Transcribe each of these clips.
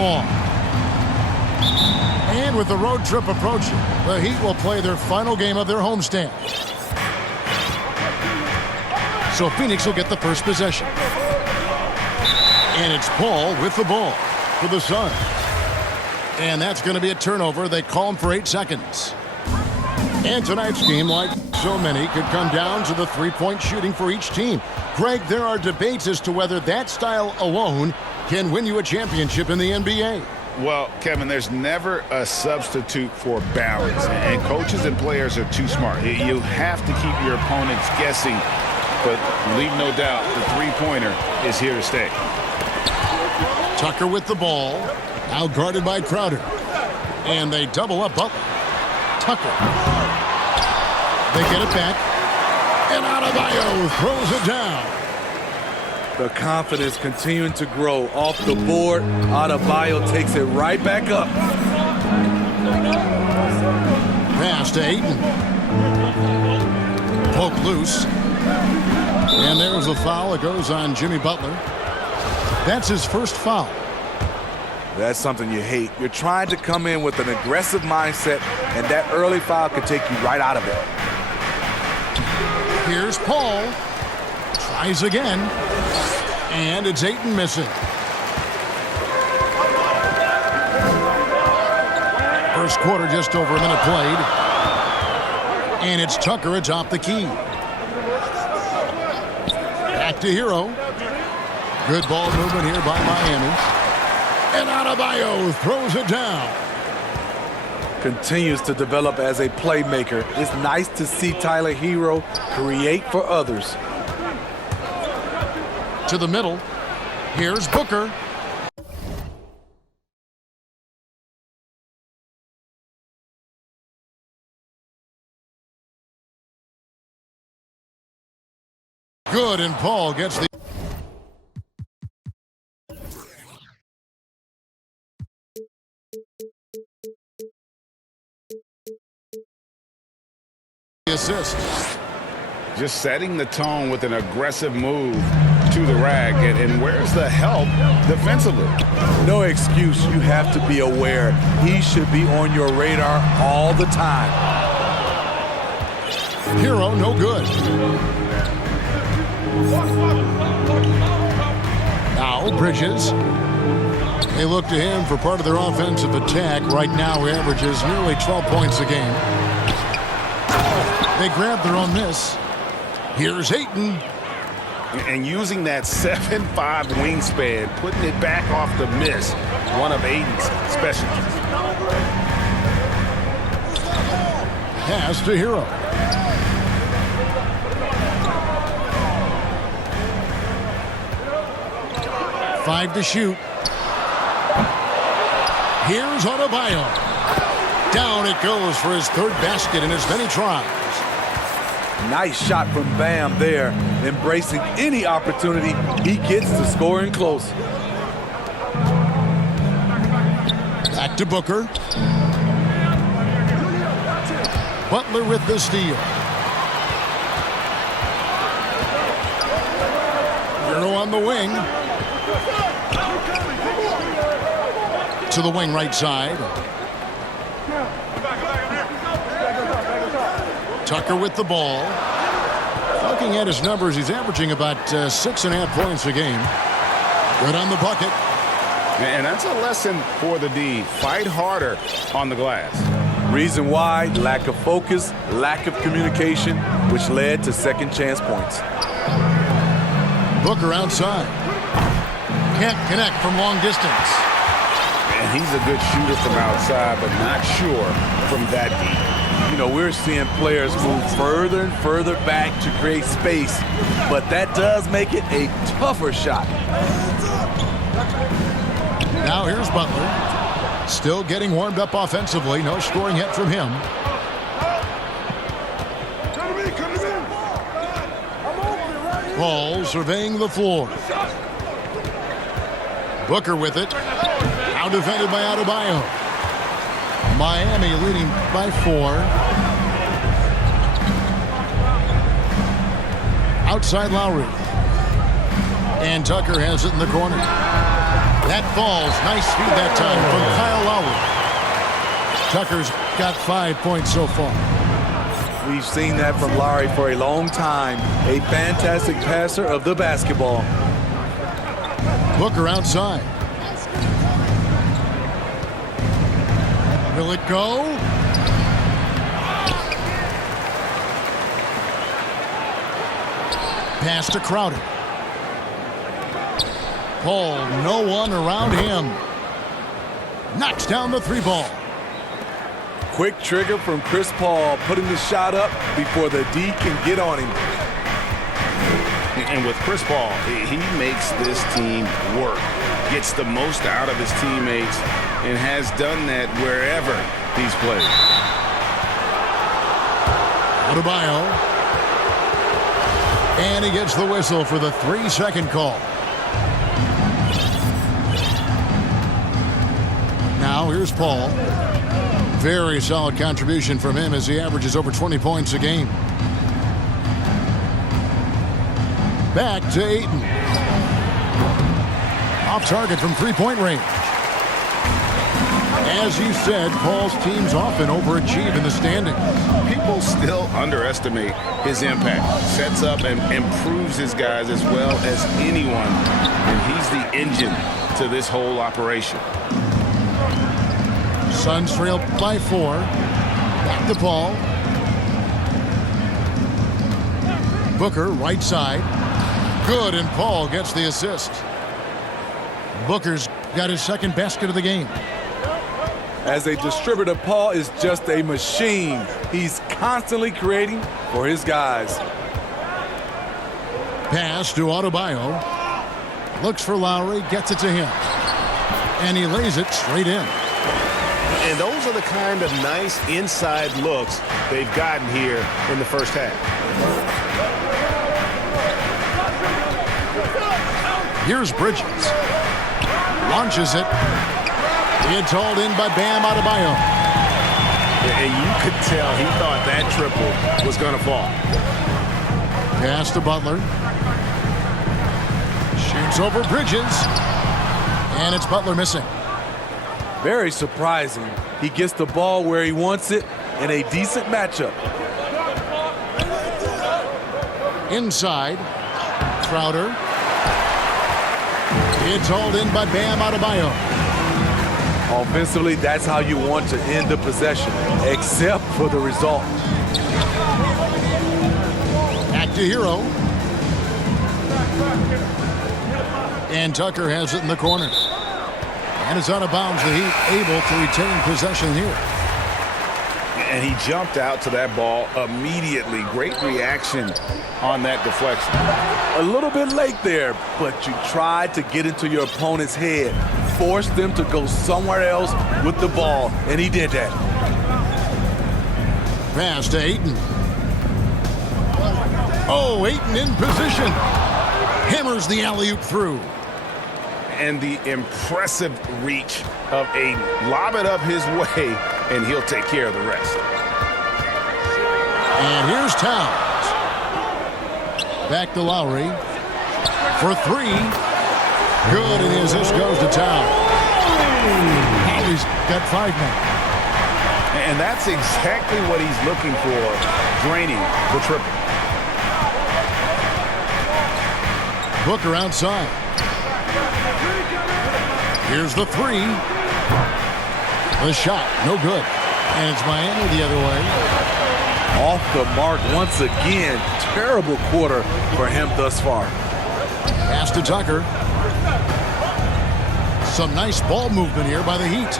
long. And with the road trip approaching, the Heat will play their final game of their homestand. So Phoenix will get the first possession. And it's Paul with the ball for the Suns. And that's going to be a turnover. They call him for 8 seconds. And tonight's game, like so many, could come down to the three-point shooting for each team. Greg, there are debates as to whether that style alone can win you a championship in the NBA. Well, Kevin, there's never a substitute for balance, and coaches and players are too smart. You have to keep your opponents guessing, but leave no doubt the three-pointer is here to stay. Tucker with the ball, out guarded by Crowder, and they double up Butler. Tucker, they get it back, and Adebayo throws it down. The confidence continuing to grow off the board. Adebayo takes it right back up. Pass to Ayton. Poke loose. And there's a foul. It goes on Jimmy Butler. That's his first foul. That's something you hate. You're trying to come in with an aggressive mindset, and that early foul could take you right out of it. Here's Paul. Tries again. And it's Ayton missing. First quarter, just over a minute played. And it's Tucker atop the key. Back to Hero. Good ball movement here by Miami. And Adebayo throws it down. Continues to develop as a playmaker. It's nice to see Tyler Hero create for others. To the middle. Here's Booker. Good, and Paul gets the assist. Just setting the tone with an aggressive move to the rack. And where's the help defensively? No excuse. You have to be aware. He should be on your radar all the time. Hero, no good. Now Bridges. They look to him for part of their offensive attack. Right now he averages nearly 12 points a game. They grab their own miss. Here's Ayton. And using that 7'5" wingspan, putting it back off the miss, one of Ayton's specialties. Pass to Hero. Five to shoot. Here's Adebayo. Down it goes for his third basket in as many tries. Nice shot from Bam there, embracing any opportunity he gets to scoring close. Back to Booker. Butler with the steal. Euro on the wing. To the wing right side. Tucker with the ball. Looking at his numbers, he's averaging about 6.5 points a game. Good on the bucket. And that's a lesson for the D. Fight harder on the glass. Reason why? Lack of focus, lack of communication, which led to second chance points. Booker outside. Can't connect from long distance. And he's a good shooter from outside, but not sure from that deep. You know, we're seeing players move further and further back to create space, but that does make it a tougher shot. Now here's Butler. Still getting warmed up offensively. No scoring yet from him. Paul surveying the floor. Booker with it. Now defended by Adebayo. Miami leading by 4. Outside Lowry. And Tucker has it in the corner. That falls. Nice feed that time from Kyle Lowry. Tucker's got 5 points so far. We've seen that from Lowry for a long time. A fantastic passer of the basketball. Booker outside. Will it go? Pass to Crowder. Paul, no one around him. Knocks down the 3 ball. Quick trigger from Chris Paul, putting the shot up before the D can get on him. And with Chris Paul, he makes this team work, gets the most out of his teammates, and has done that wherever he's played. Adebayo. And he gets the whistle for the 3-second call. Now here's Paul. Very solid contribution from him as he averages over 20 points a game. Back to Ayton. Off target from 3-point range. As you said, Paul's teams often overachieve in the standings. People still underestimate his impact. Sets up and improves his guys as well as anyone. And he's the engine to this whole operation. Suns trail by 4. Back to Paul. Booker, right side. Good, and Paul gets the assist. Booker's got his second basket of the game. As a distributor, Paul is just a machine. He's constantly creating for his guys. Pass to Adebayo. Looks for Lowry, gets it to him. And he lays it straight in. And those are the kind of nice inside looks they've gotten here in the first half. Here's Bridges. Launches it. It's hauled in by Bam Adebayo. And you could tell he thought that triple was going to fall. Pass to Butler. Shoots over Bridges. And it's Butler missing. Very surprising. He gets the ball where he wants it in a decent matchup. Inside. Crowder. It's hauled in by Bam Adebayo. Offensively, that's how you want to end the possession, except for the result. Back to Hero. And Tucker has it in the corner. And it's out of bounds. The Heat able to retain possession here. And he jumped out to that ball immediately. Great reaction on that deflection. A little bit late there, but you tried to get into your opponent's head. Force them to go somewhere else with the ball, and he did that. Pass to Ayton. Oh, Ayton in position. Hammers the alley-oop through. And the impressive reach of Ayton. Lob it up his way, and he'll take care of the rest. And here's Towns. Back to Lowry. For 3. Good, and the assist goes to Towns. Lowry's got 5 now. And that's exactly what he's looking for, draining the triple. Booker outside. Here's the 3. The shot, no good. And it's Miami the other way. Off the mark once again. Terrible quarter for him thus far. Pass to Tucker. Some nice ball movement here by the Heat.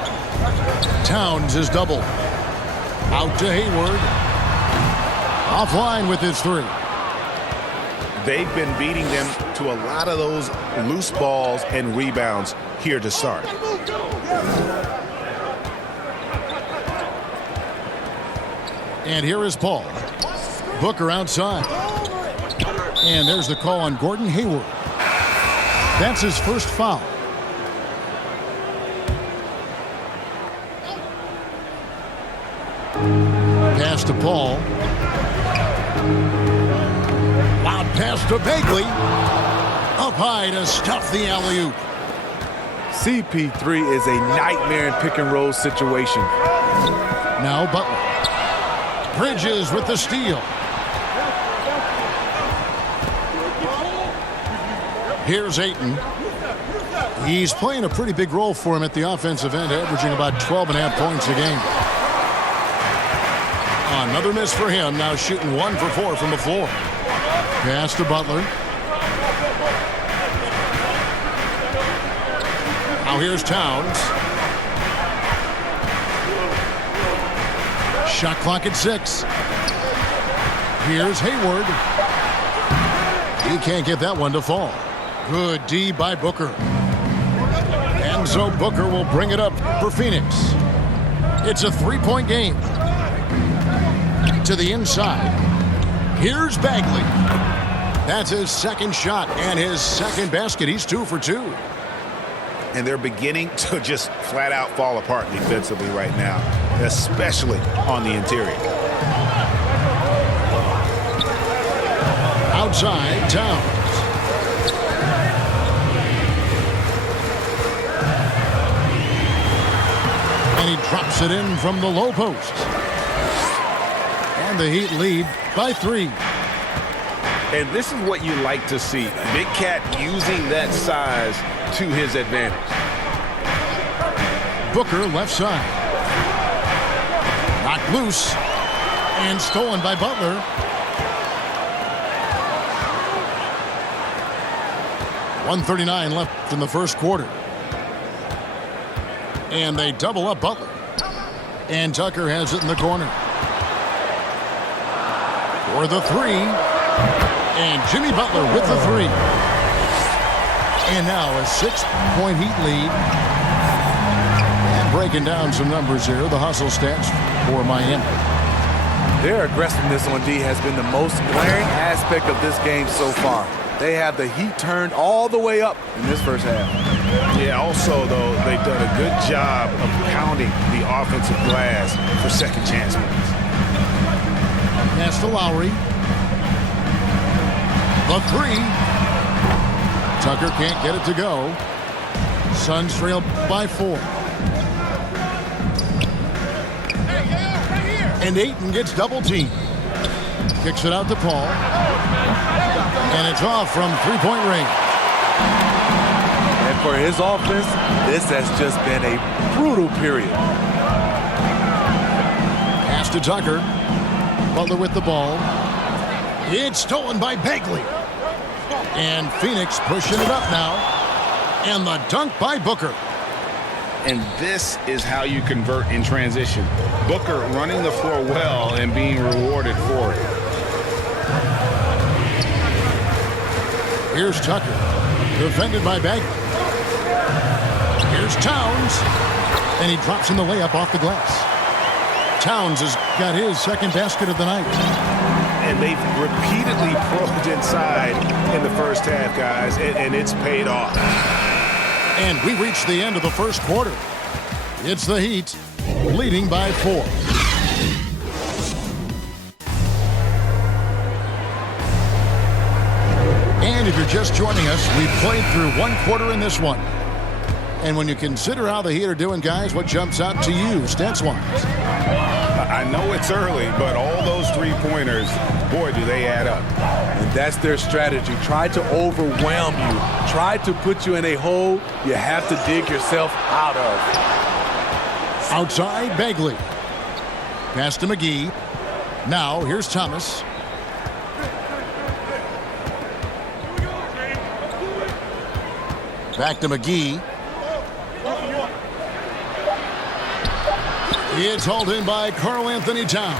Towns is doubled. Out to Hayward. Offline with his 3. They've been beating them to a lot of those loose balls and rebounds here to start. And here is Paul. Booker outside. And there's the call on Gordon Hayward. That's his first foul. Pass to Paul. Loud pass to Bagley. Up high to stuff the alley-oop. CP3 is a nightmare in pick-and-roll situation. Now Butler. Bridges with the steal. Here's Ayton. He's playing a pretty big role for him at the offensive end, averaging about 12.5 points a game. Another miss for him, now shooting 1 for 4 from the floor. Pass to Butler. Now here's Towns. Shot clock at 6. Here's Hayward. He can't get that one to fall. Good D by Booker. And so Booker will bring it up for Phoenix. It's a 3-point game. To the inside. Here's Bagley. That's his second shot and his second basket. He's 2 for 2. And they're beginning to just flat out fall apart defensively right now, especially on the interior. Outside, Towns. And he drops it in from the low post. And the Heat lead by 3. And this is what you like to see. Big Cat using that size to his advantage. Booker left side. Knocked loose. And stolen by Butler. .139 left in the first quarter. And they double up Butler. And Tucker has it in the corner. For the 3. And Jimmy Butler with the 3. And now a 6-point Heat lead. And breaking down some numbers here, the hustle stats for Miami. Their aggressiveness on D has been the most glaring aspect of this game so far. They have the heat turned all the way up in this first half. Yeah, also, though, they've done a good job of pounding the offensive glass for second chance wins. Pass to Lowry. The 3. Tucker can't get it to go. Suns trail by 4. And Ayton gets double teamed. Kicks it out to Paul. And it's off from 3-point range. And for his offense, this has just been a brutal period. Pass to Tucker. Butler with the ball. It's stolen by Bagley. And Phoenix pushing it up now. And the dunk by Booker. And this is how you convert in transition. Booker running the floor well and being rewarded for it. Here's Tucker. Defended by Bagley. Here's Towns. And he drops in the layup off the glass. Towns has got his second basket of the night. And they've repeatedly probed inside in the first half, guys, and it's paid off. And we reach the end of the first quarter. It's the Heat leading by 4. And if you're just joining us, we've played through 1 quarter in this one. And when you consider how the Heat are doing, guys, what jumps out to you, stats-wise? I know it's early, but all those three-pointers, boy, do they add up. And that's their strategy. Try to overwhelm you. Try to put you in a hole you have to dig yourself out of. Outside, Bagley. Pass to McGee. Now, here's Thomas. Back to McGee. It's hauled in by Karl Anthony Towns.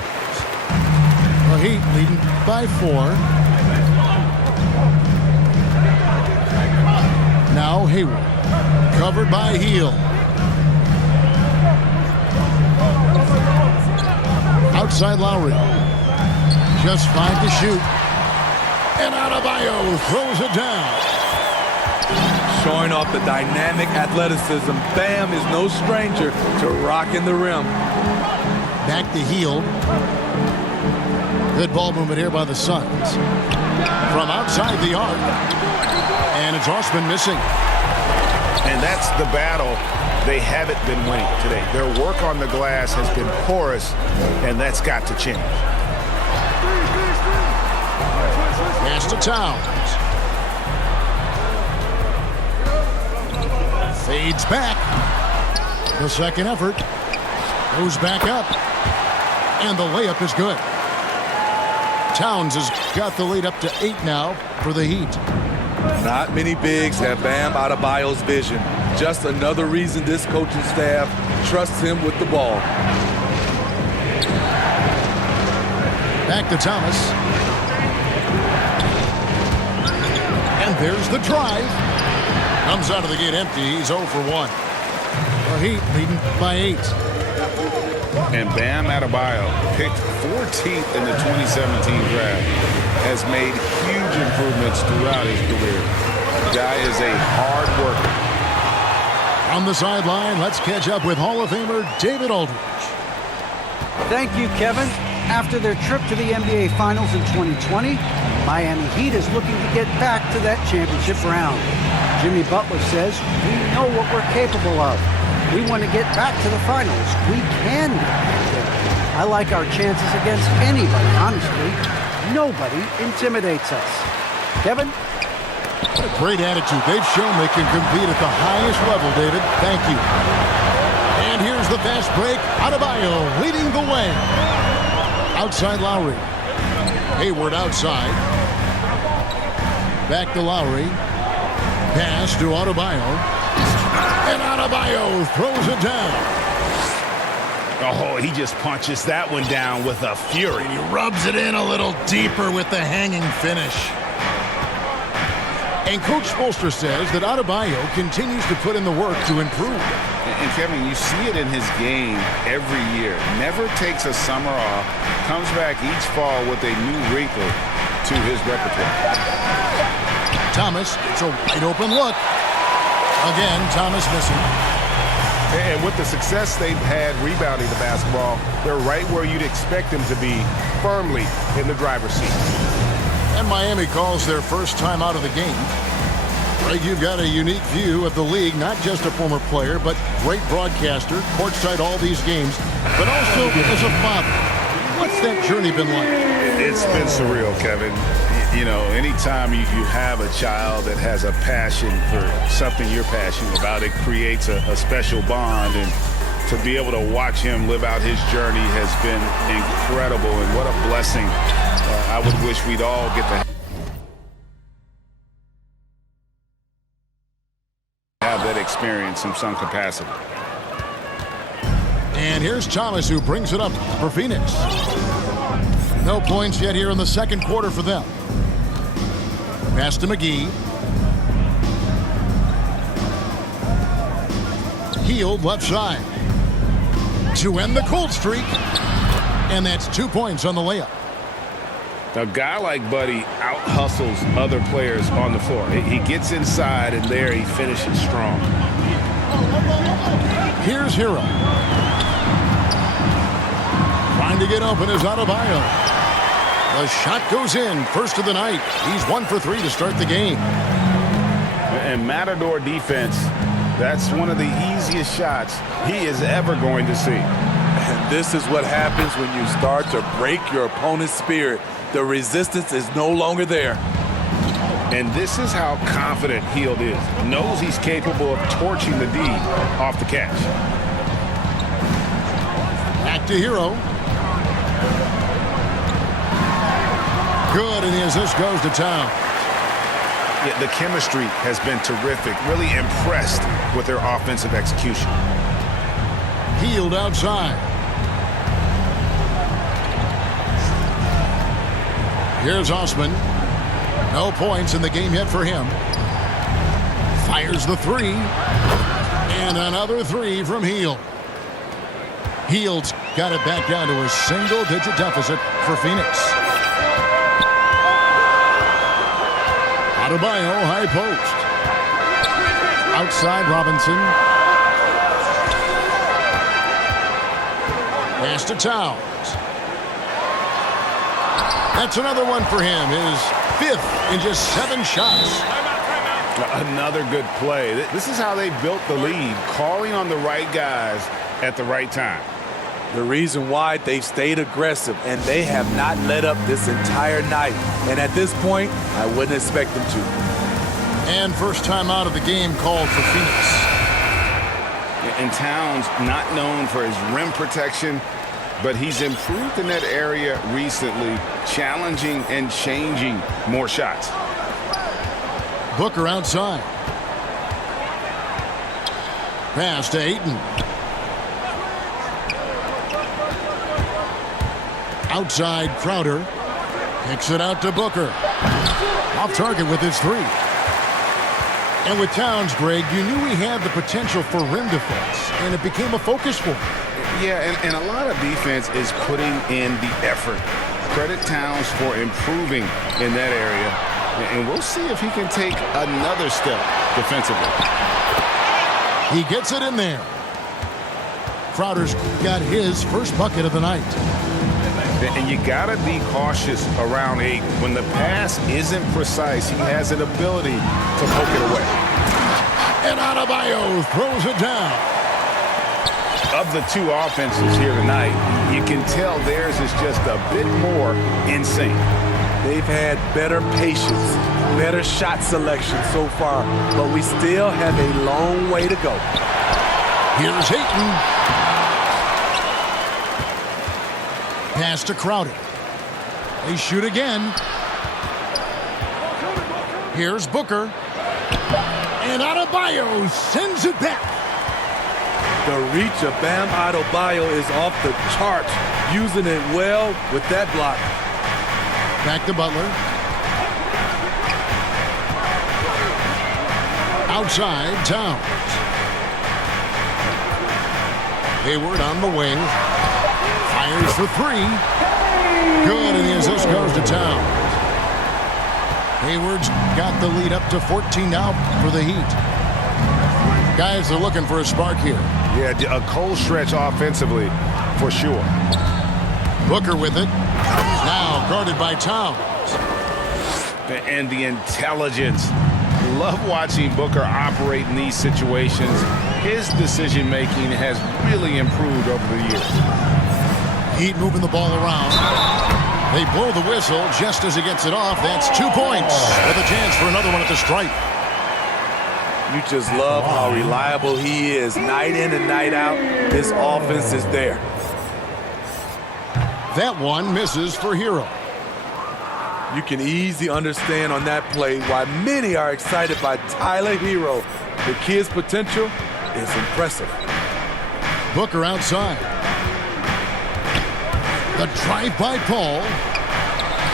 The Heat leading by 4. Now Hayward. Covered by Heel. Outside Lowry. Just 5 to shoot. And Adebayo throws it down. Showing off the dynamic athleticism, Bam is no stranger to rocking the rim. Back to Heel. Good ball movement here by the Suns. From outside the arc. And it's Osman missing. And that's the battle they haven't been winning today. Their work on the glass has been porous, and that's got to change. Pass to Towns. Fades back. The second effort goes back up. And the layup is good. Towns has got the lead up to 8 now for the Heat. Not many bigs have Bam Adebayo's vision. Just another reason this coaching staff trusts him with the ball. Back to Thomas. And there's the drive. Comes out of the gate empty. He's 0 for 1. The Heat leading by 8. And Bam Adebayo, picked 14th in the 2017 draft, has made huge improvements throughout his career. The guy is a hard worker. On the sideline, let's catch up with Hall of Famer David Aldridge. Thank you, Kevin. After their trip to the NBA Finals in 2020, Miami Heat is looking to get back to that championship round. Jimmy Butler says, "We know what we're capable of. We want to get back to the finals. We can get back there. I like our chances against anybody, honestly. Nobody intimidates us." Kevin? What a great attitude. They've shown they can compete at the highest level, David. Thank you. And here's the fast break. Adebayo leading the way. Outside Lowry. Hayward outside. Back to Lowry. Pass to Adebayo. And Adebayo throws it down. Oh, he just punches that one down with a fury. He rubs it in a little deeper with the hanging finish. And Coach Spoelstra says that Adebayo continues to put in the work to improve. And Kevin, you see it in his game every year. Never takes a summer off. Comes back each fall with a new wrinkle to his repertoire. Thomas, it's a wide open look. Again, Thomas missing. And with the success they've had rebounding the basketball, they're right where you'd expect them to be, firmly in the driver's seat. And Miami calls their first time out of the game. Greg, you've got a unique view of the league, not just a former player, but great broadcaster, courtside all these games, but also as a father. What's that journey been like? It's been surreal, Kevin. You know, anytime you have a child that has a passion for something you're passionate about, it creates a special bond. And to be able to watch him live out his journey has been incredible. And what a blessing. I would wish we'd all get to have that experience in some capacity. And here's Thomas, who brings it up for Phoenix. No points yet here in the second quarter for them. Pass to McGee. Healed left side. To end the cold streak. And that's 2 points on the layup. A guy like Buddy out-hustles other players on the floor. He gets inside, and there he finishes strong. Here's Hero. Trying to get open is Adebayo. The shot goes in, first of the night. He's 1 for 3 to start the game. And Matador defense, that's one of the easiest shots he is ever going to see. And this is what happens when you start to break your opponent's spirit. The resistance is no longer there. And this is how confident Hield is. Knows he's capable of torching the D off the catch. Back to Hero. Good, and the assist goes to Towns. Yeah, the chemistry has been terrific. Really impressed with their offensive execution. Healed outside. Here's Osman. No points in the game yet for him. Fires the three. And another three from Hield. Hield's got it back down to a single-digit deficit for Phoenix. Adebayo, high post. Outside Robinson. Pass to Towns. That's another one for him. His 5th in just 7 shots. Another good play. This is how they built the lead, calling on the right guys at the right time. The reason why they've stayed aggressive, and they have not let up this entire night. And at this point, I wouldn't expect them to. And first time out of the game called for Phoenix. And Towns not known for his rim protection, but he's improved in that area recently, challenging and changing more shots. Booker outside. Pass to Ayton. Outside Crowder. Kicks it out to Booker. Off target with his three. And with Towns, Greg, you knew he had the potential for rim defense, and it became a focus for him. Yeah, and a lot of defense is putting in the effort. Credit Towns for improving in that area. And we'll see if he can take another step defensively. He gets it in there. Crowder's got his first bucket of the night. And you got to be cautious around Ayton. When the pass isn't precise, he has an ability to poke it away. And Adebayo throws it down. Of the two offenses here tonight, you can tell theirs is just a bit more in sync. They've had better patience, better shot selection so far, but we still have a long way to go. Here's Ayton. Pass to Crowder. They shoot again. Here's Booker. And Adebayo sends it back. The reach of Bam Adebayo is off the charts, using it well with that block. Back to Butler. Outside, Towns. Hayward on the wing. Fires for three. Good, and the assist goes to Towns. Hayward's got the lead up to 14 now for the Heat. Guys are looking for a spark here. Yeah, a cold stretch offensively, for sure. Booker with it. Now guarded by Towns. And the intelligence. Love watching Booker operate in these situations. His decision-making has really improved over the years. Heat moving the ball around. They blow the whistle just as he gets it off. That's 2 points with a chance for another one at the stripe. You just love how reliable he is night in and night out. This offense is there. That one misses for Hero. You can easily understand on that play why many are excited by Tyler Hero. The kid's potential is impressive. Booker outside. The drive by Paul.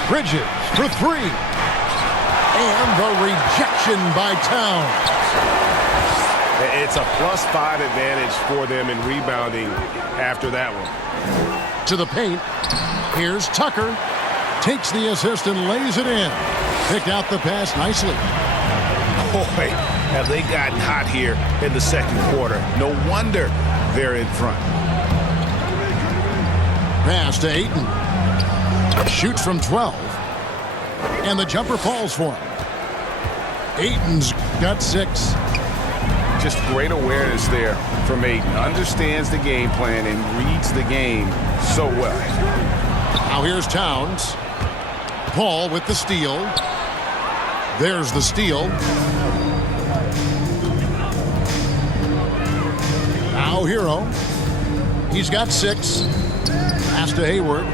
Bridges for three. And the rejection by Towns. It's a +5 advantage for them in rebounding after that one. To the paint. Here's Tucker. Takes the assist and lays it in. Picked out the pass nicely. Boy, have they gotten hot here in the second quarter. No wonder they're in front. Pass to Ayton. Shoots from 12. And the jumper falls for him. Ayton's got 6. Just great awareness there from Ayton. Understands the game plan and reads the game so well. Now here's Towns. Paul with the steal. There's the steal. Now Hero. He's got 6. Pass to Hayward.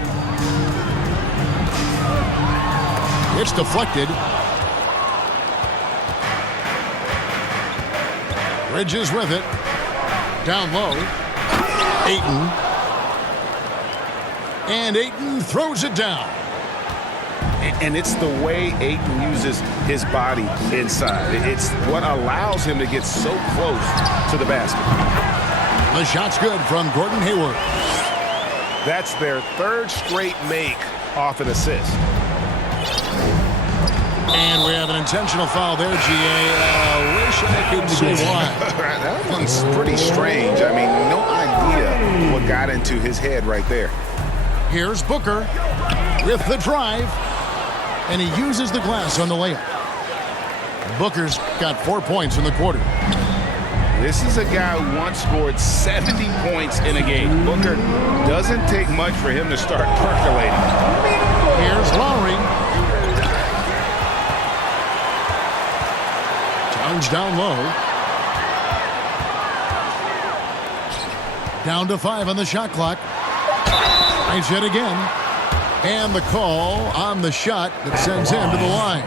It's deflected. Bridges with it. Down low. Ayton. And Ayton throws it down. And it's the way Ayton uses his body inside. It's what allows him to get so close to the basket. The shot's good from Gordon Hayward. That's their 3rd straight make off an assist. And we have an intentional foul there, GA. Wish I could say why. That one's pretty strange. I mean, no idea what got into his head right there. Here's Booker with the drive. And he uses the glass on the layup. Booker's got 4 points in the quarter. This is a guy who once scored 70 points in a game. Booker doesn't take much for him to start percolating. Here's Lowry. Towns down low. Down to 5 on the shot clock. Nice hit again. And the call on the shot that sends him to the line.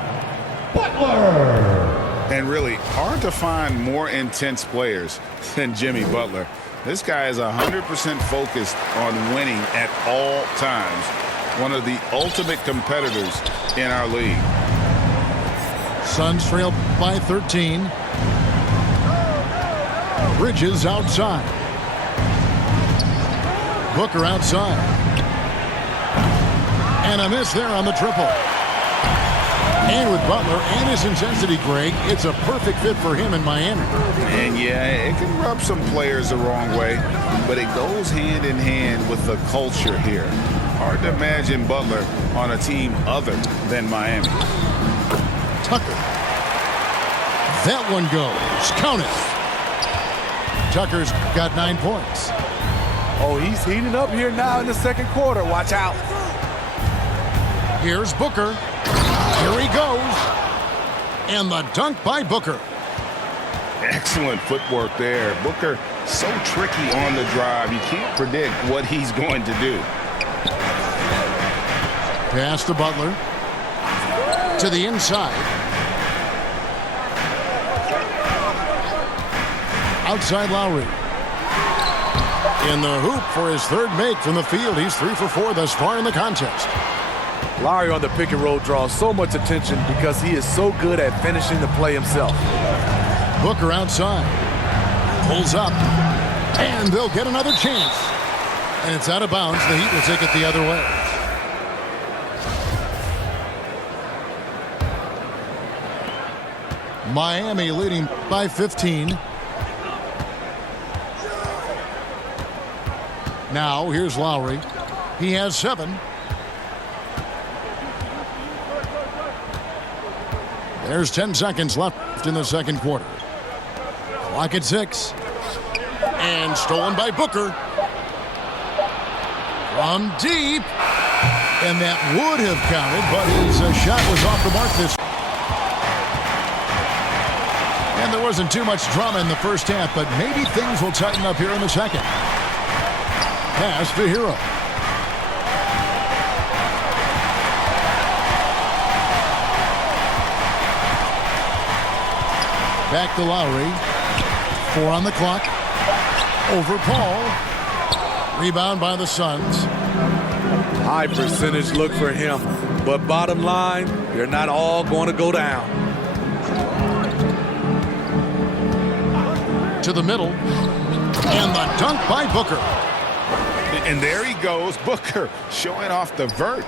And really, hard to find more intense players than Jimmy Butler. This guy is 100% focused on winning at all times. One of the ultimate competitors in our league. Suns trail by 13. Bridges outside. Booker outside. And a miss there on the triple. And with Butler and his intensity, Greg, it's a perfect fit for him in Miami. And yeah, it can rub some players the wrong way, but it goes hand in hand with the culture here. Hard to imagine Butler on a team other than Miami. Tucker. That one goes. Count it. Tucker's got 9 points. Oh, he's heating up here now in the second quarter. Watch out. Here's Booker. Here he goes. And the dunk by Booker. Excellent footwork there. Booker so tricky on the drive. You can't predict what he's going to do. Pass to Butler. To the inside. Outside Lowry. In the hoop for his third make from the field. He's 3 for 4 thus far in the contest. Lowry on the pick and roll draws so much attention because he is so good at finishing the play himself. Booker outside. Pulls up. And they'll get another chance. And it's out of bounds. The Heat will take it the other way. Miami leading by 15. Now, here's Lowry. He has 7. There's 10 seconds left in the second quarter. Clock at 6. And stolen by Booker. From deep. And that would have counted, but his shot was off the mark this. And there wasn't too much drama in the first half, but maybe things will tighten up here in the second. Pass to Hero. Back to Lowry. 4 on the clock. Over Paul. Rebound by the Suns. High percentage look for him. But bottom line, they're not all going to go down. To the middle. And the dunk by Booker. And there he goes, Booker showing off the vert.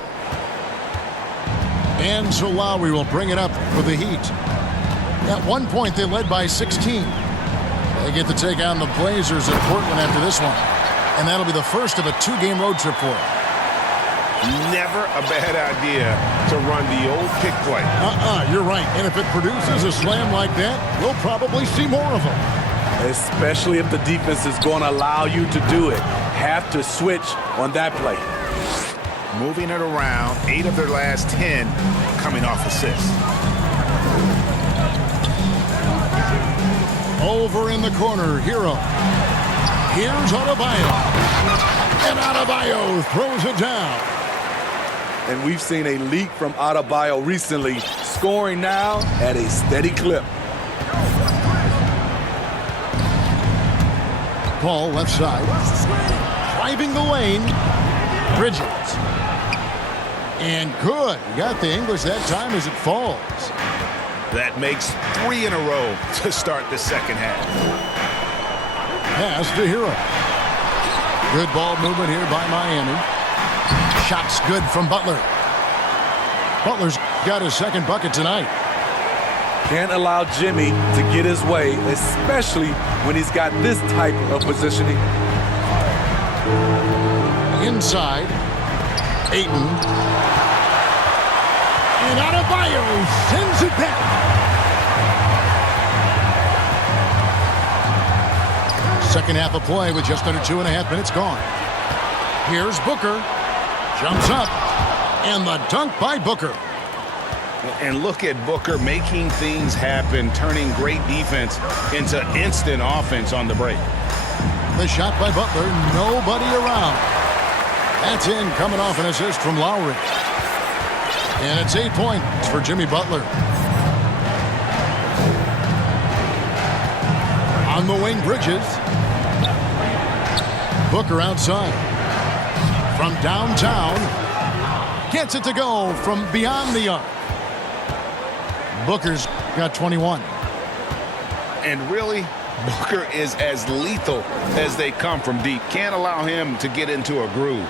And so Lowry will bring it up for the Heat. At one point, they led by 16. They get to take on the Blazers at Portland after this one. And that'll be the first of a 2-game road trip for them. Never a bad idea to run the old kick play. You're right. And if it produces a slam like that, we'll probably see more of them. Especially if the defense is going to allow you to do it. Have to switch on that play. Moving it around, 8 of their last 10 coming off assists. Over in the corner, Hero. Here's Adebayo. And Adebayo throws it down. And we've seen a leak from Adebayo recently, scoring now at a steady clip. Paul left side. Driving the lane. Bridges. And good. You got the English that time as it falls. That makes 3 in a row to start the second half. Pass to Hero. Good ball movement here by Miami. Shots good from Butler. Butler's got his second bucket tonight. Can't allow Jimmy to get his way, especially when he's got this type of positioning. Inside. Ayton. And Adebayo sends it back. Second half of play with just under 2.5 minutes gone. Here's Booker. Jumps up. And the dunk by Booker. And look at Booker making things happen, turning great defense into instant offense on the break. The shot by Butler. Nobody around. That's in, coming off an assist from Lowry. And it's 8 points for Jimmy Butler. On the wing, Bridges. Booker outside. From downtown. Gets it to go from beyond the arc. Booker's got 21. And really, Booker is as lethal as they come from deep. Can't allow him to get into a groove.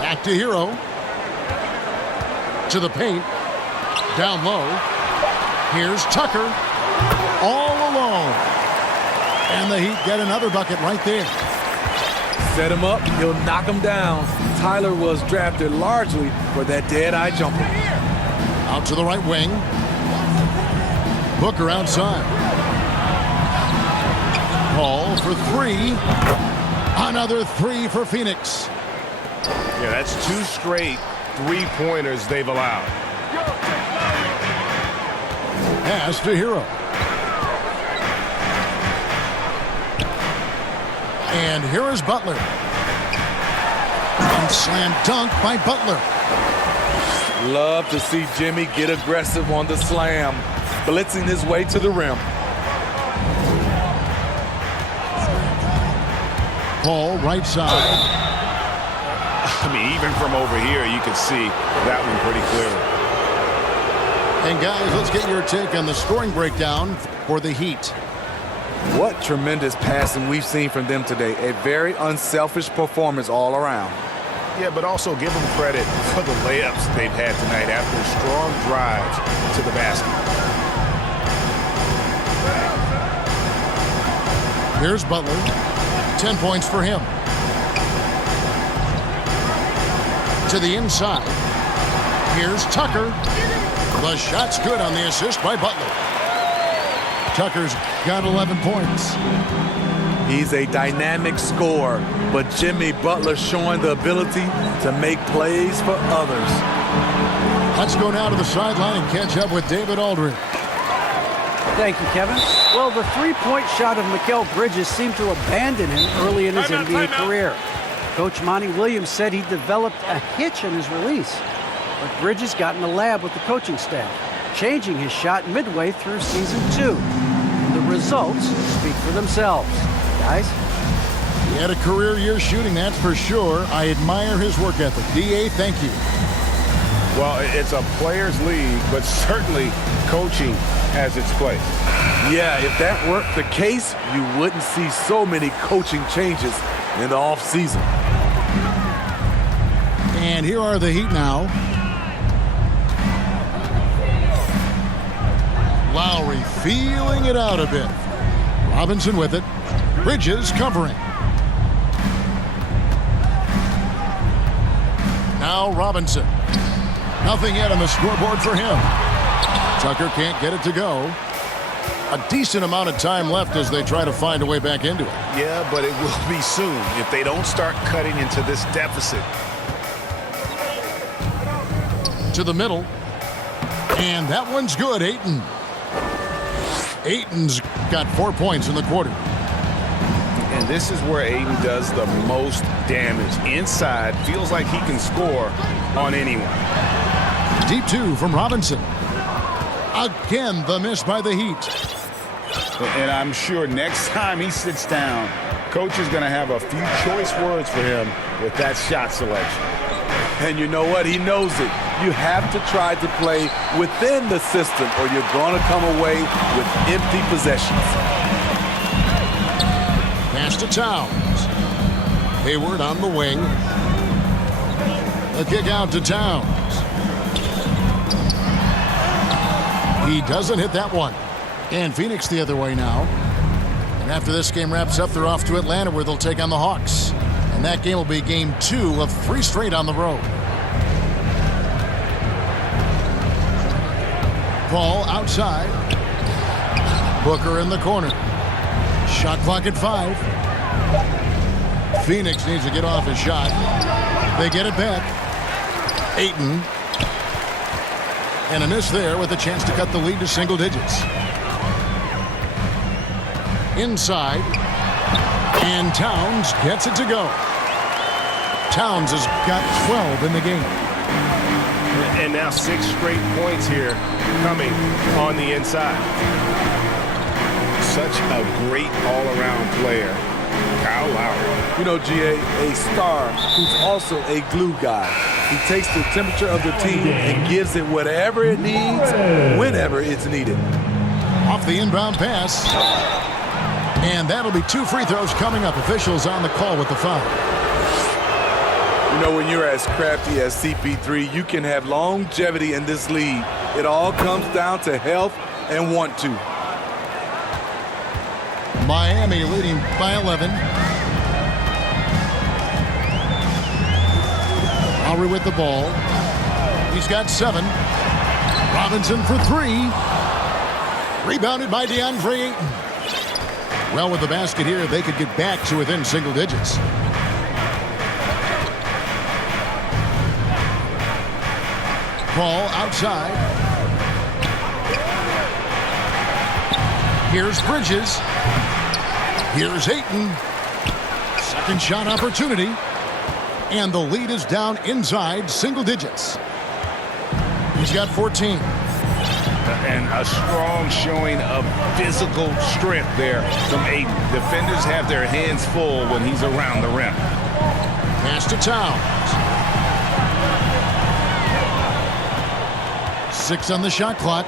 Back to Hero. To the paint. Down low. Here's Tucker. All alone. And the Heat get another bucket right there. Set him up, he'll knock him down. Tyler was drafted largely for that dead-eye jumper. Out to the right wing. Booker outside. Paul for three. Another three for Phoenix. Yeah, that's 2 straight three-pointers they've allowed. Pass to Hero. And here is Butler. And slam dunk by Butler. Love to see Jimmy get aggressive on the slam, blitzing his way to the rim. Paul right side. I mean, even from over here, you can see that one pretty clearly. And guys, let's get your take on the scoring breakdown for the Heat. What tremendous passing we've seen from them today. A very unselfish performance all around. Yeah, but also give them credit for the layups they've had tonight after strong drives to the basket. Here's Butler. 10 points for him. To the inside. Here's Tucker. The shot's good on the assist by Butler. Tucker's got 11 points. He's a dynamic scorer, but Jimmy Butler showing the ability to make plays for others. Let's go now to the sideline and catch up with David Aldridge. Thank you, Kevin. Well, the three-point shot of Mikal Bridges seemed to abandon him early in his NBA career. Coach Monty Williams said he developed a hitch in his release. But Bridges got in the lab with the coaching staff, changing his shot midway through season 2. And the results speak for themselves. Guys? He had a career year shooting, that's for sure. I admire his work ethic. D.A., thank you. Well, it's a players' league, but certainly coaching has its place. Yeah, if that weren't the case, you wouldn't see so many coaching changes in the offseason. And here are the Heat now. Lowry feeling it out a bit. Robinson with it. Bridges covering. Now Robinson. Nothing yet on the scoreboard for him. Tucker can't get it to go. A decent amount of time left as they try to find a way back into it. Yeah, but it will be soon if they don't start cutting into this deficit. To the middle. And that one's good, Ayton. Ayton's got 4 points in the quarter. And this is where Ayton does the most damage. Inside, feels like he can score on anyone. Deep 2 from Robinson. Again, the miss by the Heat. And I'm sure next time he sits down, coach is going to have a few choice words for him with that shot selection. And you know what? He knows it. You have to try to play within the system or you're going to come away with empty possessions. Pass to Towns. Hayward on the wing. The kick out to Towns. He doesn't hit that one. And Phoenix the other way now. And after this game wraps up, they're off to Atlanta where they'll take on the Hawks. And that game will be game 2 of 3 straight on the road. Paul outside. Booker in the corner. Shot clock at 5. Phoenix needs to get off his shot. They get it back. Ayton. And a miss there with a chance to cut the lead to single digits. Inside. And Towns gets it to go. Towns has got 12 in the game. And now 6 straight points here coming on the inside. Such a great all-around player. Kyle Lowry. You know, GA, a star who's also a glue guy. He takes the temperature of the team and gives it whatever it needs, whenever it's needed. Off the inbound pass. And that'll be 2 free throws coming up. Officials on the call with the foul. You know, when you're as crafty as CP3, you can have longevity in this league. It all comes down to health and want to. Miami leading by 11. Lowry with the ball. He's got 7. Robinson for 3. Rebounded by DeAndre Ayton. Well, with the basket here, they could get back to within single digits. Ball outside. Here's Bridges. Here's Ayton. Second shot opportunity. And the lead is down inside single digits. He's got 14. And a strong showing of physical strength there from Ayton. Defenders have their hands full when he's around the rim. Pass to Towns. 6 on the shot clock.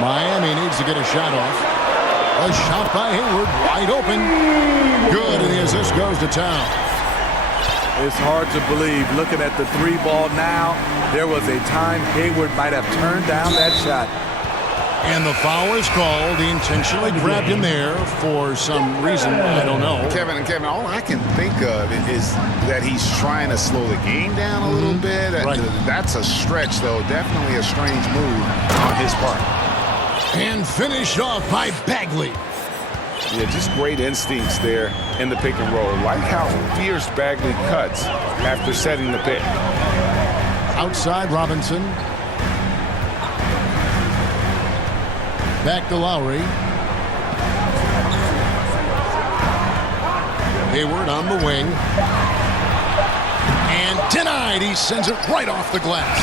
Miami needs to get a shot off. A shot by Hayward, wide open. Good, and the assist goes to Towns. It's hard to believe, looking at the 3 ball now, there was a time Hayward might have turned down that shot. And the foul is called. He intentionally grabbed him there for some reason, I don't know. Kevin, all I can think of is that he's trying to slow the game down a little bit. Right. That's a stretch, though. Definitely a strange move on his part. And finished off by Bagley. Yeah, just great instincts there in the pick and roll. Like how fierce Bagley cuts after setting the pick. Outside Robinson. Back to Lowry. Hayward on the wing. And denied. He sends it right off the glass.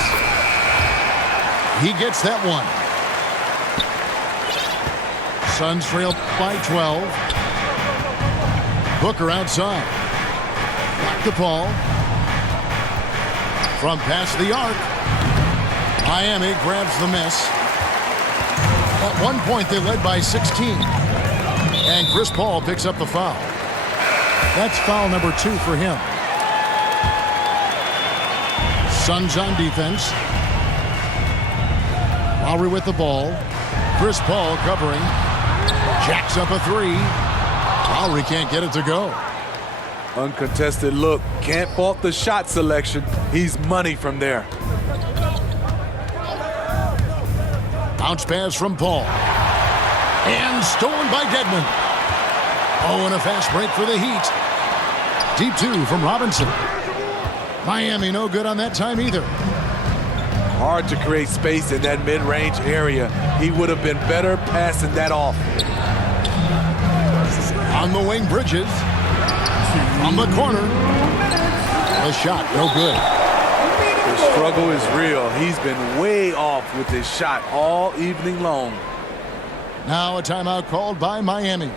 He gets that one. Suns trail by 12. Booker outside. Back to Paul. From past the arc. Miami grabs the miss. At one point, they led by 16. And Chris Paul picks up the foul. That's foul number 2 for him. Suns on defense. Lowry with the ball. Chris Paul covering. Jacks up a 3. Lowry can't get it to go. Uncontested look. Can't fault the shot selection. He's money from there. Bounce pass from Paul. And stolen by Dedmon. Oh, and a fast break for the Heat. Deep 2 from Robinson. Miami no good on that time either. Hard to create space in that mid-range area. He would have been better passing that off. On the wing, Bridges. From the corner. A shot, no good. The struggle is real. He's been way off with his shot all evening long. Now a timeout called by Miami.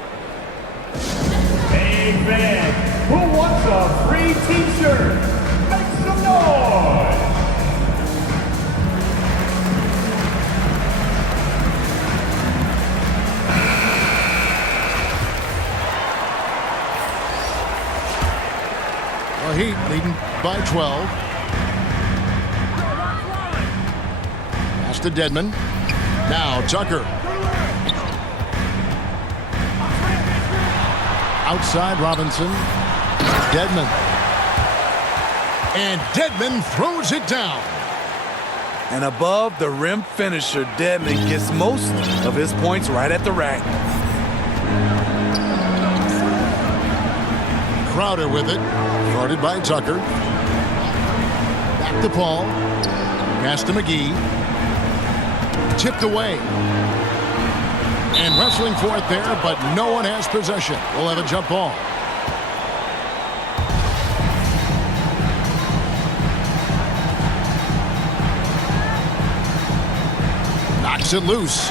Hey, man, who wants a free t-shirt? Make some noise! The Heat leading by 12. Pass to Dedmon. Now Tucker. Outside Robinson. Dedmon. And Dedmon throws it down. An above-the-rim finisher. Dedmon gets most of his points right at the rack. Crowder with it. Guarded by Tucker. Back to Paul. Pass to McGee. Tipped away. And wrestling for it there, but no one has possession. We'll have a jump ball. Knocks it loose.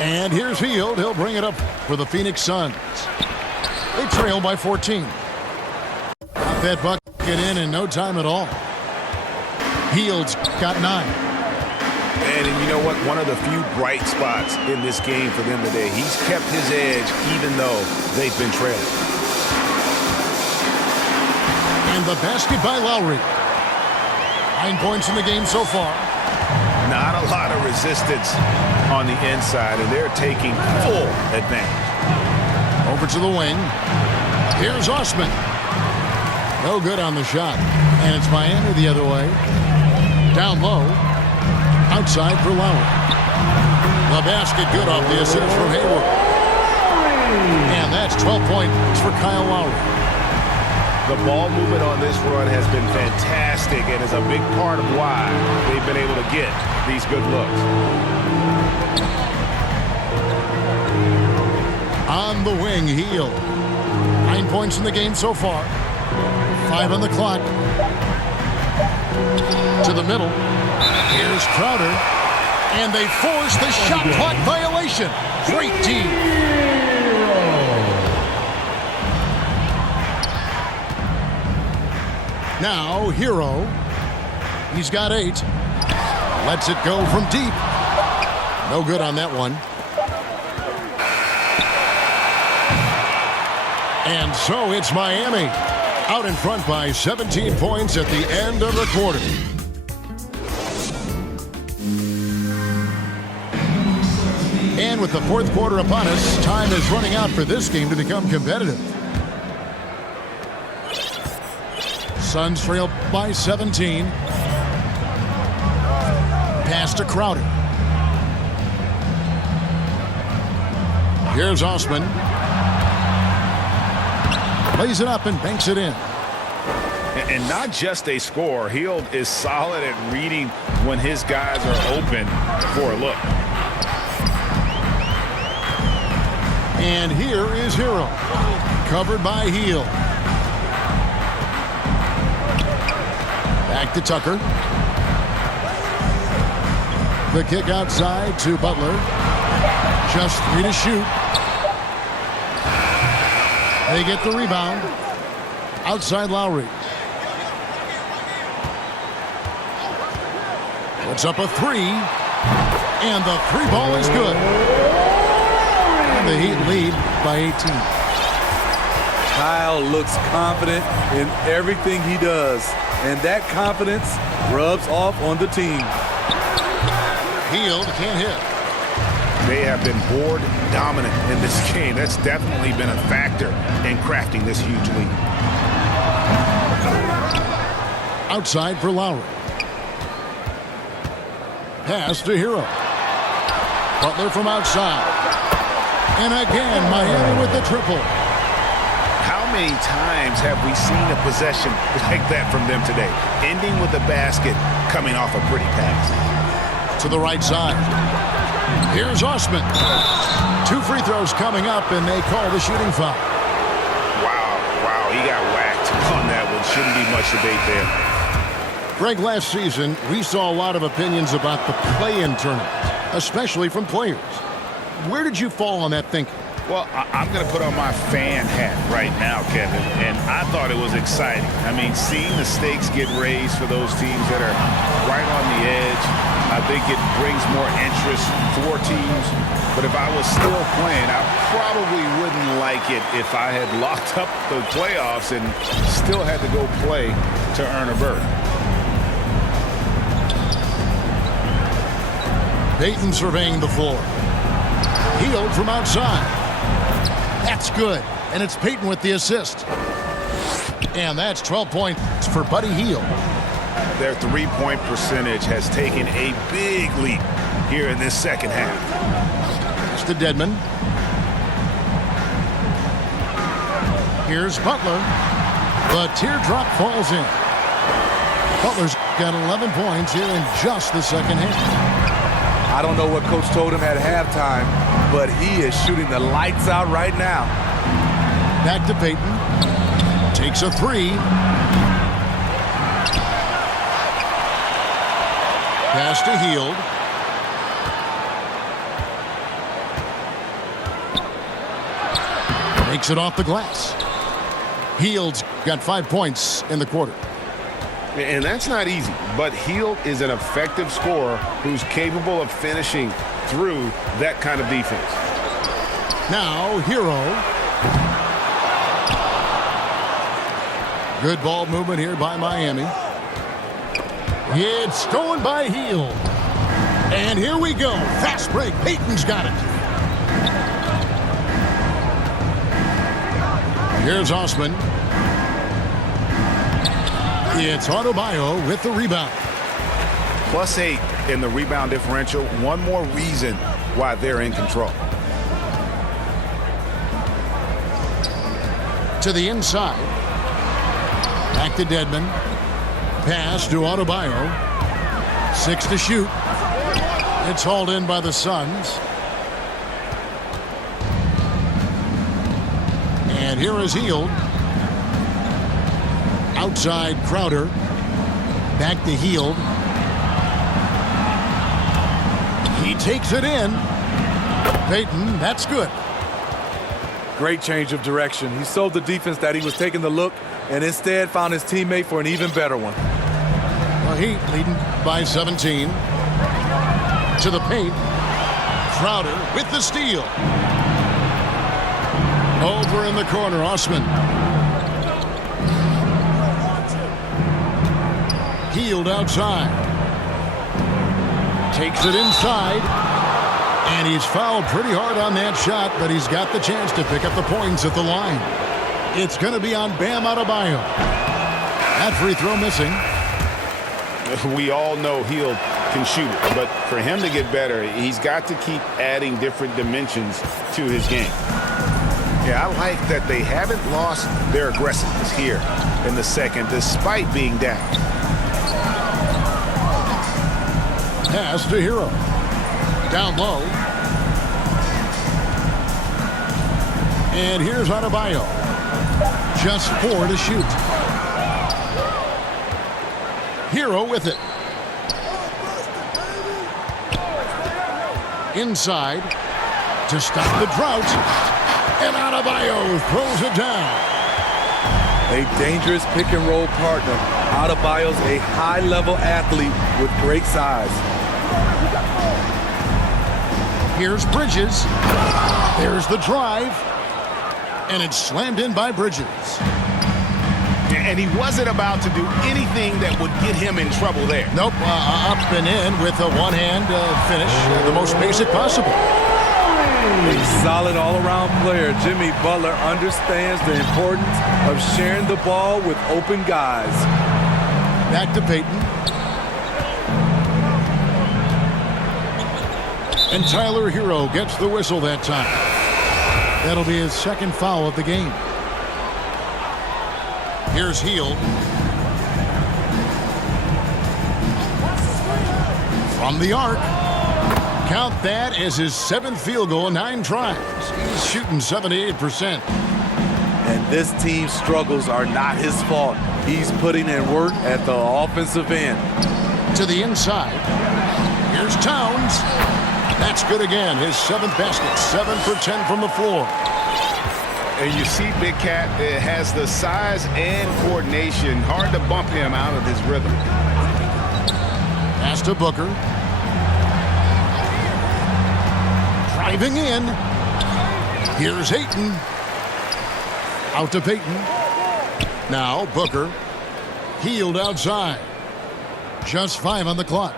And here's Hield. He'll bring it up for the Phoenix Suns. They trail by 14. Got that bucket in no time at all. Hield's got 9. And you know what? One of the few bright spots in this game for them today. He's kept his edge even though they've been trailing. And the basket by Lowry. 9 points in the game so far. Not a lot of resistance on the inside, and they're taking full advantage. Over to the wing. Here's Osman. No good on the shot. And it's Miami the other way. Down low. Outside for Lowry. The basket good off the assist from Hayward. And that's 12 points for Kyle Lowry. The ball movement on this run has been fantastic and is a big part of why they've been able to get these good looks. On the wing, Hield. 9 points in the game so far. 5 on the clock. To the middle. Here's Crowder. And they force the shot clock violation. Great D. Now, Hero. He's got 8. Lets it go from deep. No good on that one. And so it's Miami. Out in front by 17 points at the end of the quarter. And with the fourth quarter upon us, time is running out for this game to become competitive. Suns trail by 17. Pass to Crowder. Here's Osman. Lays it up and banks it in. And not just a scorer. Hield is solid at reading when his guys are open for a look. And here is Hero. Covered by Hield. Back to Tucker. The kick outside to Butler. Just 3 to shoot. They get the rebound. Outside Lowry. Puts up a 3. And the 3 ball is good. And the Heat lead by 18. Kyle looks confident in everything he does. And that confidence rubs off on the team. Hield can't hit. They have been board dominant in this game. That's definitely been a factor in crafting this huge lead. Outside for Lowry. Pass to Hero. Butler from outside. And again, Miami with the triple. How many times have we seen a possession like that from them today? Ending with a basket, coming off a pretty pass. To the right side. Here's Osman. 2 free throws coming up, and they call the shooting foul. Wow, he got whacked on that one. Shouldn't be much debate there. Greg, last season, we saw a lot of opinions about the play-in tournament, especially from players. Where did you fall on that thinking? Well, I'm going to put on my fan hat right now, Kevin, and I thought it was exciting. I mean, seeing the stakes get raised for those teams that are right on the edge, I think it brings more interest for teams. But if I was still playing, I probably wouldn't like it if I had locked up the playoffs and still had to go play to earn a berth. Payton surveying the floor. Hield from outside. That's good. And it's Payton with the assist. And that's 12 points for Buddy Hield. their three-point percentage has taken a big leap here in this second half. It's to Dedmon. Here's Butler. The teardrop falls in. Butler's got 11 points here in just the second half. I don't know what Coach told him at halftime, but he is shooting the lights out right now. Back to Payton. Takes a three. Pass to Hield. Makes it off the glass. Hield's got 5 points in the quarter. And that's not easy, but Hield is an effective scorer who's capable of finishing through that kind of defense. Now, Hero. Good ball movement here by Miami. It's stolen by Hield. And here we go. Fast break. Payton's got it. Here's Osman. It's Adebayo with the rebound. +8 in the rebound differential. One more reason why they're in control. To the inside. Back to Dedmon. Pass to Adebayo. 6 to shoot. It's hauled in by the Suns. And here is Hield. Outside Crowder. Back to Hield. He takes it in. Payton, that's good. Great change of direction. He sold the defense that he was taking the look and instead found his teammate for an even better one. Well, Heat leading by 17. To the paint. Crowder with the steal. Over in the corner, Osman. Hield outside. Takes it inside. And he's fouled pretty hard on that shot, but he's got the chance to pick up the points at the line. It's going to be on Bam Adebayo. That free throw missing. We all know Hield can shoot it, but for him to get better, he's got to keep adding different dimensions to his game. Yeah, I like that they haven't lost their aggressiveness here in the second, despite being down. Pass to Hero. Down low. And here's Adebayo. Just 4 to shoot. Hero with it. Inside to stop the drought. And Adebayo throws it down. A dangerous pick-and-roll partner. Adebayo's a high-level athlete with great size. Here's Bridges. There's the drive. And it's slammed in by Bridges. And he wasn't about to do anything that would get him in trouble there. Nope, up and in with a one-hand finish, the most basic possible. A solid all-around player. Jimmy Butler understands the importance of sharing the ball with open guys. Back to Payton. And Tyler Hero gets the whistle that time. That'll be his second foul of the game. Here's Hield. From the arc. Count that as his 7th field goal in 9 tries. He's shooting 78%. And this team's struggles are not his fault. He's putting in work at the offensive end. To the inside. Here's Towns. That's good again. His 7th basket. 7 for 10 from the floor. And you see Big Cat has the size and coordination. Hard to bump him out of his rhythm. Pass to Booker. Driving in. Here's Ayton. Out to Payton. Now Booker. Hield outside. Just 5 on the clock.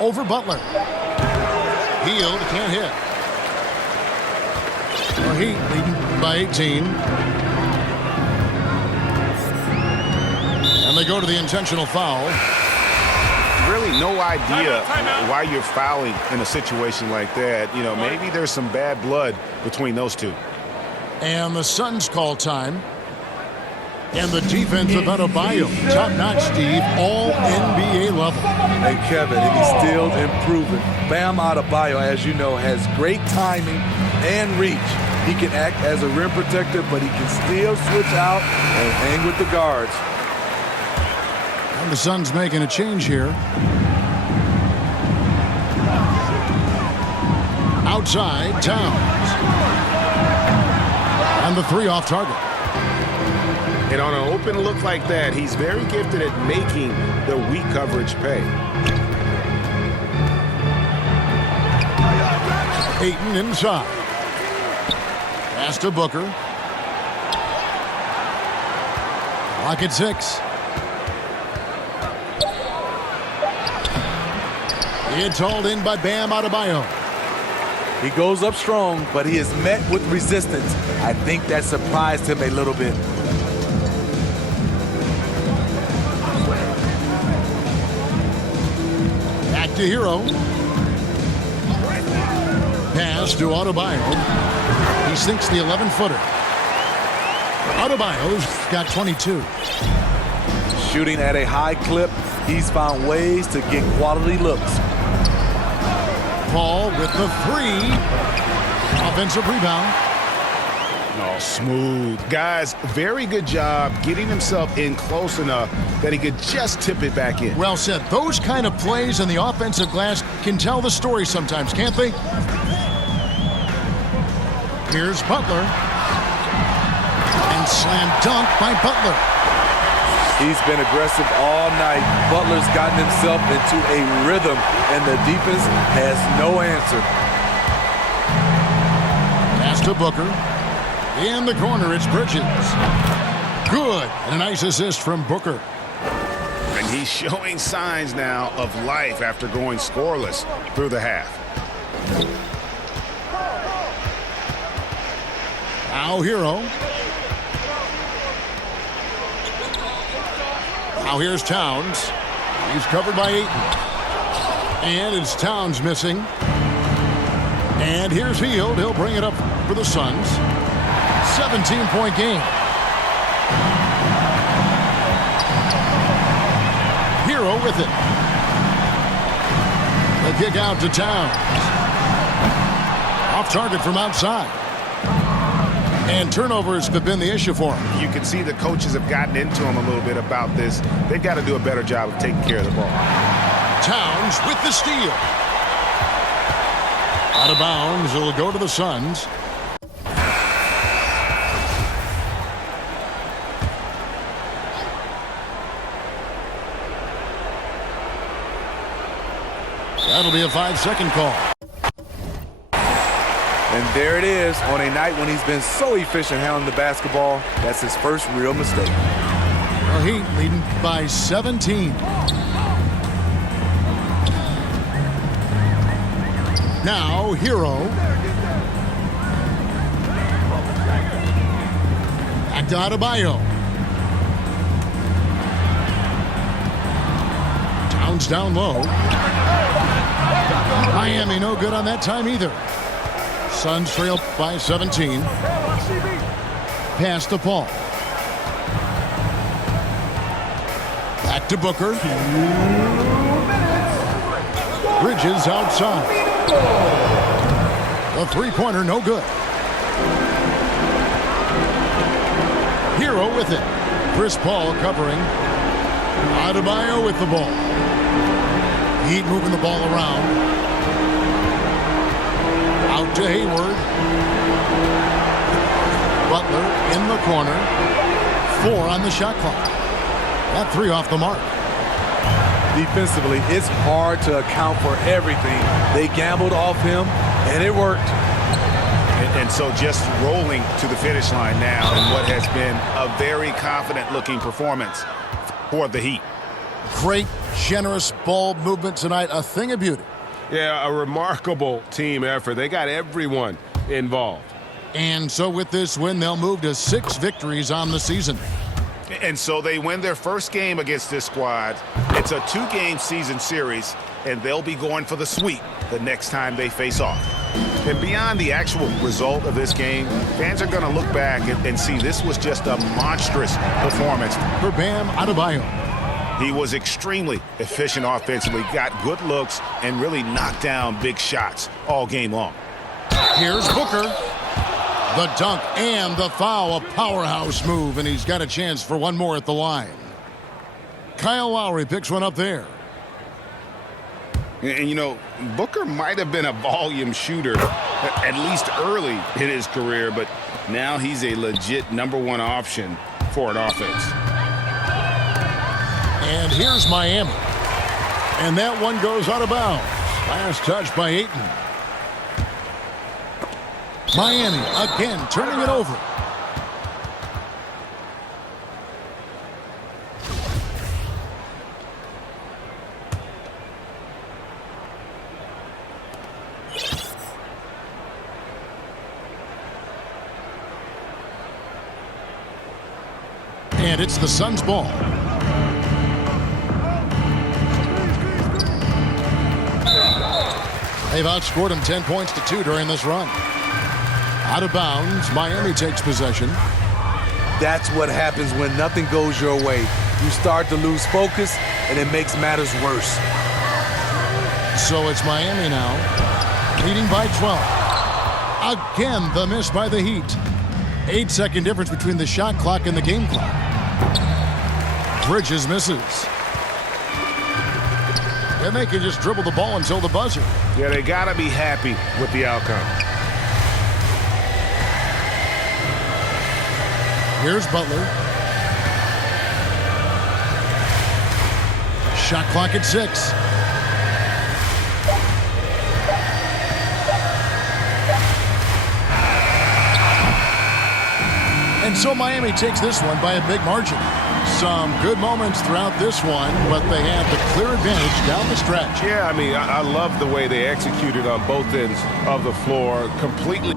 Over Butler. Hield can't hit. Well, Heat leading by 18. And they go to the intentional foul. Really no idea why you're fouling in a situation like that. You know, maybe there's some bad blood between those two. And the Suns call time. And the defense of Adebayo, top-notch, Steve, all NBA level. Hey, Kevin, and he's still improving. Bam Adebayo, as you know, has great timing and reach. He can act as a rim protector, but he can still switch out and hang with the guards. And the Suns making a change here. Outside, Towns. And the three off target. And on an open look like that, he's very gifted at making the weak coverage pay. Ayton inside. Pass to Booker. Clock at 6. It's hauled in by Bam Adebayo. He goes up strong, but he is met with resistance. I think that surprised him a little bit. Back to Hero. Pass to Adebayo. He sinks the 11-footer. Adebayo's got 22. Shooting at a high clip, he's found ways to get quality looks. Paul with the 3. Offensive rebound. Oh, smooth. Guys, very good job getting himself in close enough that he could just tip it back in. Well said. Those kind of plays in the offensive glass can tell the story sometimes, can't they? Here's Butler. And slam dunk by Butler. He's been aggressive all night. Butler's gotten himself into a rhythm, and the defense has no answer. Pass to Booker. In the corner, it's Bridges. Good. And a nice assist from Booker. And he's showing signs now of life after going scoreless through the half. Now Hero. Now here's Towns. He's covered by Ayton. And it's Towns missing. And here's Hield. He'll bring it up for the Suns. 17-point game. Hero with it. The kick out to Towns. Off target from outside. And turnovers have been the issue for him. You can see the coaches have gotten into him a little bit about this. They've got to do a better job of taking care of the ball. Towns with the steal. Out of bounds. It'll go to the Suns. That'll be a 5-second call. And there it is, on a night when he's been so efficient handling the basketball. That's his first real mistake. The Heat leading by 17. Now Hero. Back to Adebayo. Towns down low. Miami no good on that time either. Suns trail by 17. Pass to Paul. Back to Booker. Bridges outside. The three-pointer no good. Hero with it. Chris Paul covering. Adebayo with the ball. Heat moving the ball around. Out to Hayward. Butler in the corner. 4 on the shot clock. That 3 off the mark. Defensively, it's hard to account for everything. They gambled off him, and it worked. And so just rolling to the finish line now in what has been a very confident-looking performance for the Heat. Great, generous ball movement tonight. A thing of beauty. Yeah, a remarkable team effort. They got everyone involved. And so with this win, they'll move to 6 victories on the season. And so they win their first game against this squad. It's a 2-game season series, and they'll be going for the sweep the next time they face off. And beyond the actual result of this game, fans are going to look back and see this was just a monstrous performance For Bam Adebayo. He was extremely efficient offensively, got good looks, and really knocked down big shots all game long. Here's Booker. The dunk and the foul, a powerhouse move, and he's got a chance for one more at the line. Kyle Lowry picks one up there. And you know, Booker might have been a volume shooter, at least early in his career, but now he's a legit #1 option for an offense. And here's Miami. And that one goes out of bounds. Last touch by Ayton. Miami again turning it over. And it's the Suns' ball. They've outscored them 10 points to 2 during this run. Out of bounds, Miami takes possession. That's what happens when nothing goes your way. You start to lose focus, and it makes matters worse. So it's Miami now, leading by 12. Again, the miss by the Heat. 8-second difference between the shot clock and the game clock. Bridges misses. And they can just dribble the ball until the buzzer. Yeah, they got to be happy with the outcome. Here's Butler. Shot clock at 6. And so Miami takes this one by a big margin. Some good moments throughout this one, but they have the clear advantage down the stretch. Yeah, I mean, I love the way they executed on both ends of the floor. Completely.